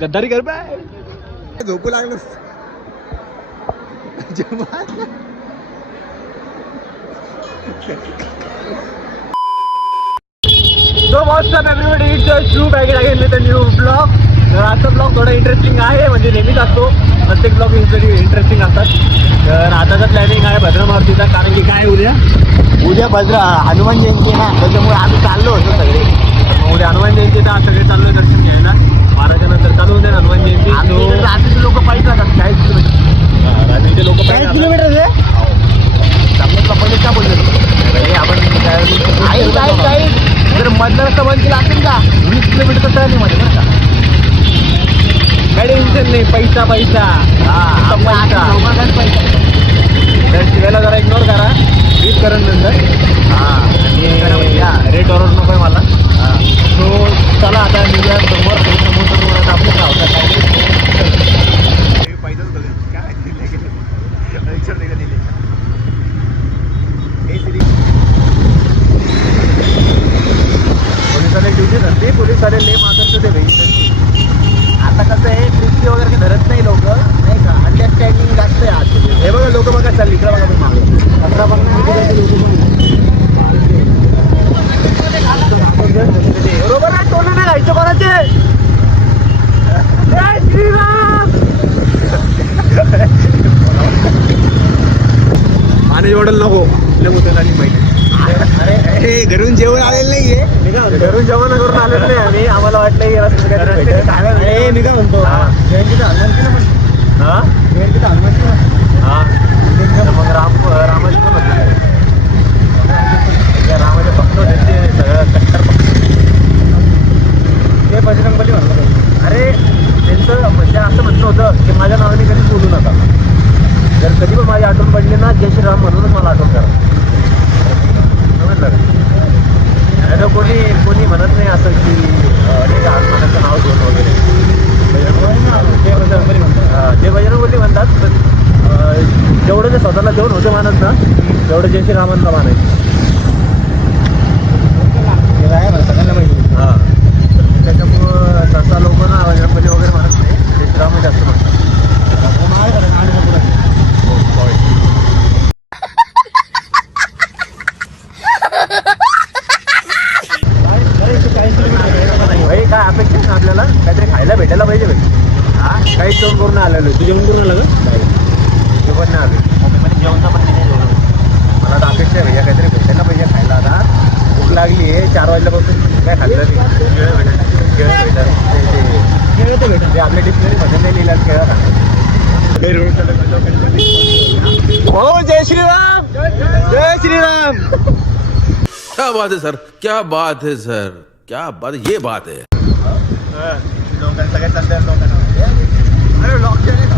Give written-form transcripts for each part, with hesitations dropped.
गद्दारी कर बाय. झोपू लागलो. So what's up everybody, it's just Drew back again with a new vlog. तर आजचा ब्लॉग थोडा इंटरेस्टिंग आहे, म्हणजे नेहमीच असतो, प्रत्येक ब्लॉग इंटरेस्टिंग असतात. तर आताचा प्लॅनिंग आहे भद्रा मारुतीचा, कारण की काय उद्या भद्रा हनुमान जयंती ना, त्याच्यामुळे आम्ही चाललो होतो सगळे. उद्या हनुमान जयंती, तर आज सगळे चाललो दर्शन घ्यायला. 12च्या नंतर चालू होते हनुमान जयंती. रात्रीचे लोक पाहिजे जातात 40 किलोमीटर. रात्रीचे लोक 40 किलोमीटर पहिले का बोलले आपण जर मधला रस्ता बंद केला असेल का 20 किलोमीटर तर मध्ये बरं का. काय टेन्शन नाही, पैसा पैसा. हा पैसा. तर शिवायला जरा इग्नोर करा, रीच करून नंतर. आणि रेट ऑर्डर नको आहे मला. सो चला आता निघूया समोर समोर आपलं काय पोलिसांनी ड्युटी धरते, पोलीस सारे ले मागत होते भाई. आता कसं आहे ट्रिपची वगैरे धरत नाही लोक नाही का, अंडरस्टँडिंग जास्त आहे आज. हे बघा लोक बघा चालली इकडे बघा मागे 15 बरोबर आहे. टोलं नाही घ्यायचं कोणाचे. जय श्रीराम. पाणी बॉटल नको पाहिजे. अरे घरून जेवण आलेलं नाहीये. घरून जेवण करून आलेलं नाही आम्ही. आम्हाला वाटलं की मी काय म्हणतो जयंतीचा मग रामाची पण होते. रामाचे भक्त होते ते सगळं कट्टर ते बजरंगबली म्हणलं. अरे त्यांचं म्हणजे असं म्हणणं होतं की माझ्या नावाने कधी बोलू नका. जर कधी पण माझी आठवण पडली ना, जय श्रीराम म्हणूनच मला आठवण करा. समजलं का? आता कोणी म्हणत नाही असं की नाही का हनुमानाचं नाव घेऊन वगैरे. ते बजरंगबली म्हणतात. पण जेवढं जे स्वतःला देऊन होते मानत ना, तेवढं जय श्रीरामांना मानायचं. सगळ्यांना माहिती. हां, त्याच्यामुळं सहसा लोक ना बजरंगबली वगैरे म्हणत नाही, जय श्रीराम जास्त म्हणतात. भाई काय अपेक्षा आहे ना आपल्याला, काहीतरी खायला भेटायला पाहिजे भाई. हा, काही जेवण करून आलेलो. तू जेवण करून आलं का? तू पण नाही आले. जेवणचा पण नाही जेवण. मला तर अपेक्षा आहे भैया, काहीतरी भेटायला पाहिजे खायला. आता भूक लागली आहे, 4 वाजल्यापासून काय खाल्लं नाही. केळं भेटत ते आपल्या डिक्शनरीमध्ये नाही लिहिलं केळं खाणं. हो जय श्रीराम. जय श्रीराम. क्या बात है सर, क्या बात है सर, क्या बात, ये बात है. लोकांना सगळ्यात चालतं लोकांना. अरे लॉक केले 100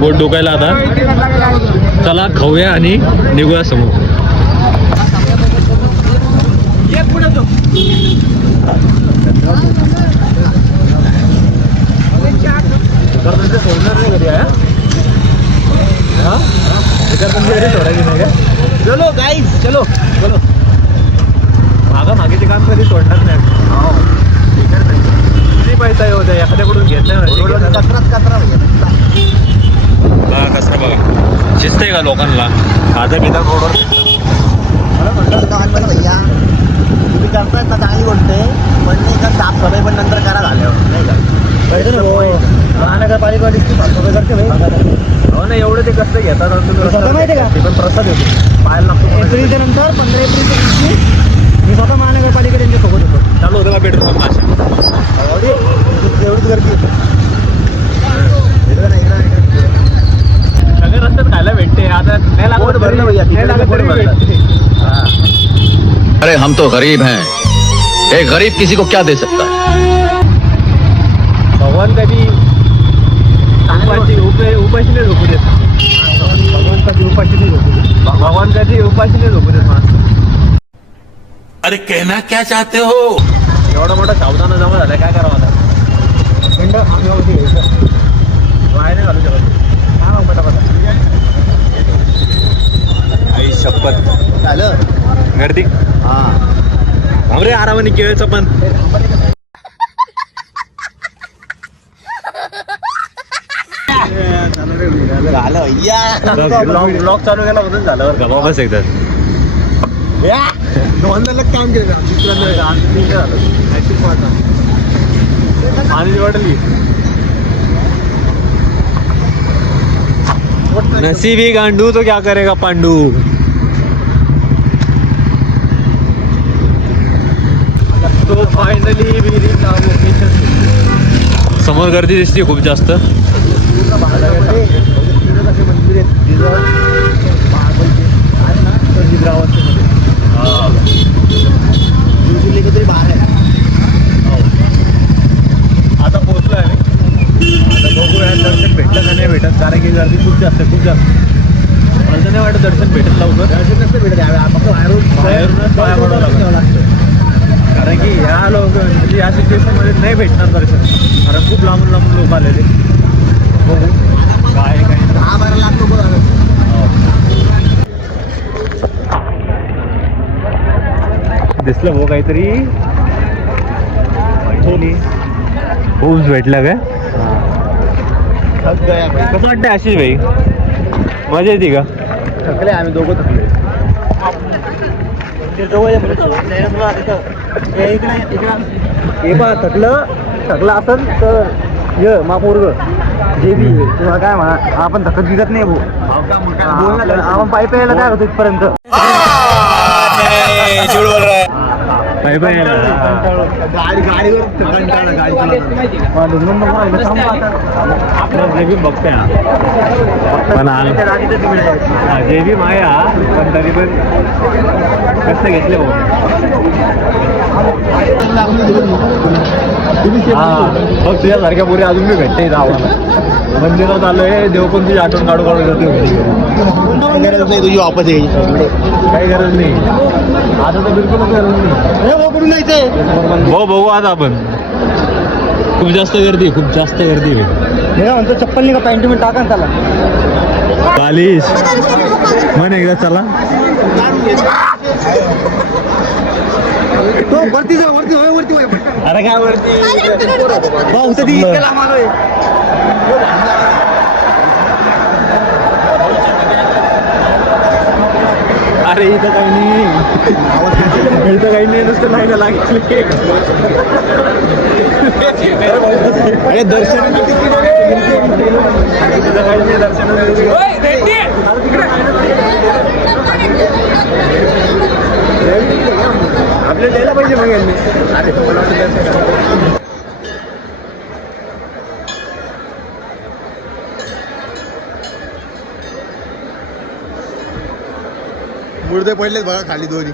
बोट डोकायला. आता चला खाऊया आणि निघूया समोर. सोडणार नाही कधी आहे. सोडायची नाही का? चलो गाईज चलो चलो. मागेचे काम कधी सोडणार नाही. किती पैसा होता एखाद्याकडून घेतला कचरा बघा. शिस्त आहे का लोकांना? खाद्य पिता रोडवर मला म्हटलं भैया तुम्ही करतायत ना चांगली गोष्ट आहे, पण नाही का साफसफाई पण नंतर करा झाल्यावर नाही का. महानगरपालिकेची साफसफाई करते भाई. हो ना, एवढं ते कसं घेतात माहिती का? ते पण प्रसाद होतो पाहायला लागतो. एप्रिलच्या नंतर 15 एप्रिलच्या दिवशी मी स्वतः महानगरपालिका त्यांच्या सोबत होतो. चालू होतं का पेट्रोल पंप अशा एवढीच गर्दी सगळे रस्त्यात खायला भेटते. आता नाही लागत भरलं भैया, नाही लागत तरी भेटते. अरे हम तो गरीब हैं, एक गरीब किसी को क्या दे सकता है. भगवान कधी उपाशी नाही झोपू देत. भगवान कधी उपाशी नाही झोपू देत. भगवान कधी उपाशी नाही झोपू देत माणूस. अरे कहना क्या चाहते हो. एवढा मोठा सावधान जमा झाला, काय करावं आता. बाहेर नाही घालू शकत. हा मग पटापट. आई शपथ झालं गर्दी. हा अरे आरामाने केळचं पण. झालं भैया ब्लॉग चालू केला बदल झालं बरं का बाबाच एकदा. ऑनलाईन काम केलं आणि वाटली नसीबी गांडू तो क्या करेगा पांडू. तो फायनली समोर गर्दी दिसते खूप जास्त. मंदिर तरी बाहेर आहे. आता पोहोचलो आहे. आता बघूया दर्शन भेटलं का नाही भेटत, कारण की गर्दी खूप जास्त मला तर नाही वाटत दर्शन भेटत लवकर. दर्शन नसतं भेटत फक्त बाहेरूनच पाया पडावं लागतं. कारण की ह्या लोक म्हणजे या सिच्युएशनमध्ये नाही भेटणार दर्शन, कारण खूप लांबून लोक आलेले. बघू काय काय 10-12 लाख लोक झालं. दिसलं भाऊ काहीतरी खूप भेटलं काय. थक गया भाई. कसं वाटतंय आशिष भाई, मजा येते का. थकले आम्ही दोघं थकले. हे पहा थकलं असेल तर ये मापोरग जे बी किंवा काय म्हणा, आपण थकत दिसत नाही भाऊ. आपण पायी प्यायला काय होतो इथपर्यंत. पायी प्यायला गाडीवर कंटाळा गाडी जे बी बघते पण जे बी माया, पण तरी पण कष्ट घेतले भाऊ. बघ तुझ्यासारख्या पुढे अजून मी भेटते आम्हाला. मंदिरात आलोय, देव पण तुझी आठवण काढू जाते. गरज नाही तुझी वापस यायची. काही गरज नाही आता तर बिलकुलच गरज नाही. कुठून जायचंय. भाऊ बघू आता आपण. खूप जास्त गर्दी हे म्हणतो चप्पल नाही का पॅन्ट मध्ये टाका त्याला. चालीस म्हण एकदा चला. तो वरती वरती अरे काय वरती भाऊ तर ती इतक्या लांब आलोय. अरे इथं काही नाही, इथं काही नाही, नुसतं लाईन लागली. अरे दर्शन इथं काही नाही, दर्शन आपल्याला द्यायला पाहिजे मग यांनी. अरे मला वाटतं मुर्दे पडलेत बघा खाली दोन्ही.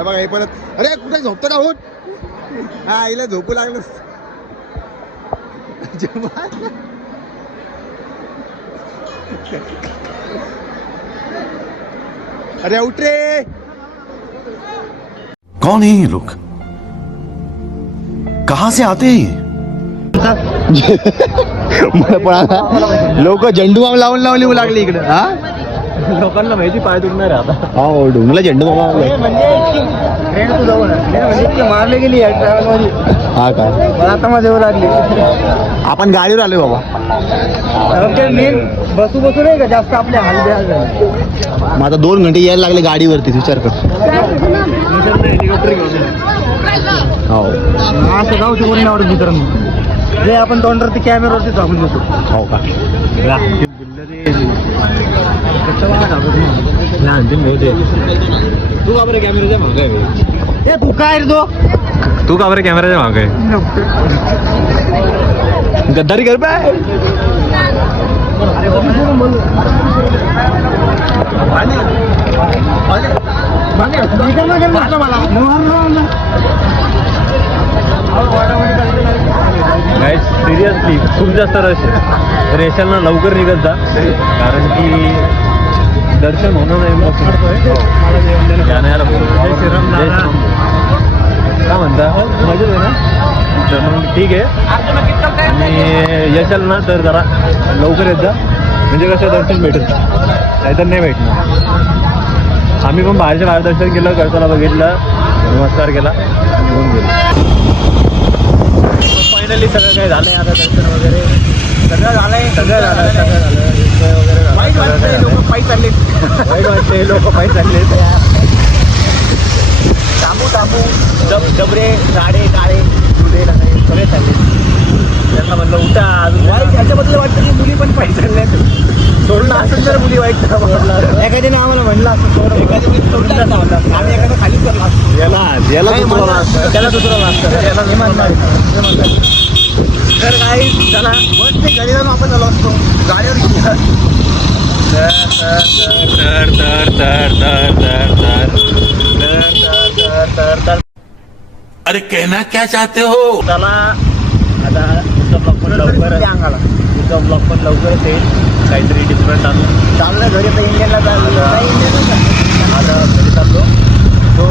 बघा हे परत. अरे कुठे झोपतात आहोत. हा आईला झोपू लागलं. अरे उठ रे. कौन है ये लोग, कहां से आते हैं ये. मला पण आता लोक झेंडू बाम लावून लावून लागले इकडे. हा लोकांना माहिती पाय दुखणार आहे आता. हो डोंगला झेंडू बाम मारले गेली ट्रॅव्हल मध्ये. हा का मला आता माझ्या लागली. आपण गाडीवर आलोय बाबा. मेन बसू नाही का जास्त आपल्या हाल द्यायला. मग आता 2 घंटे यायला लागले गाडीवरती. विचार कर. हेलिकॉप्टर घेऊन हो असं गावची कोणी आवडत मित्रांनो. जे आपण तोंडावरती कॅमेरावरती दाखवून देतो. हो का तू का बरं कॅमेराच्या मागे आहे. तू काय रे तू का बरं कॅमेराच्या मागे गद्दारी कर पाय. सिरियसली खूप जास्त रश आहे तर यशाला लवकर निघत जा कारण की दर्शन होणं नाही काय म्हणता मजेत आहे ना तर मग ठीक आहे आणि यशाल ना तर जरा लवकर येत जा म्हणजे कसं दर्शन भेटेल नाहीतर नाही भेटणार आम्ही पण बाहेरच्या बाहेर दर्शन केलं करताना बघितलं नमस्कार केला निघून गेलो फायनली सगळं काही झालंय आता दर्शन वगैरे सगळं झालंय वाईट वाटतंय लोक पायी चाललेत लोक पायी चाललेत तांबू डबरे झाडे काळे जुडे सगळे चालले त्यांना म्हणलं उठा अजून वाईट याच्याबद्दल वाटतं की मुली पण पायी चालल्यात सोडलं असेल तर मुली वाईट एखाद्याने आम्हाला म्हणलं असतं आम्ही एखादा खालीच करला असतो त्याला दुसरं असतं त्याला मी म्हणणार तर काही चला बस ते घरी जाऊन आपण आलो असतो गाडीवर अरे कहना क्या चाहते हो? चला आता तुमचा ब्लॉग पण लवकर अंगाला तुमचा ब्लॉग पण लवकरच येईल काहीतरी डिफरंट आणून चाललं घरी तर इंडियनला आता घरी चाललो तो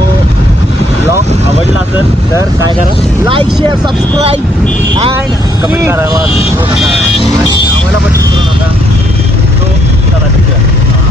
ब्लॉग आवडला असेल तर काय करा like share subscribe and comment करायला विसरू नका आणि आम्हाला पण विसरू नका तो चला ठीक आहे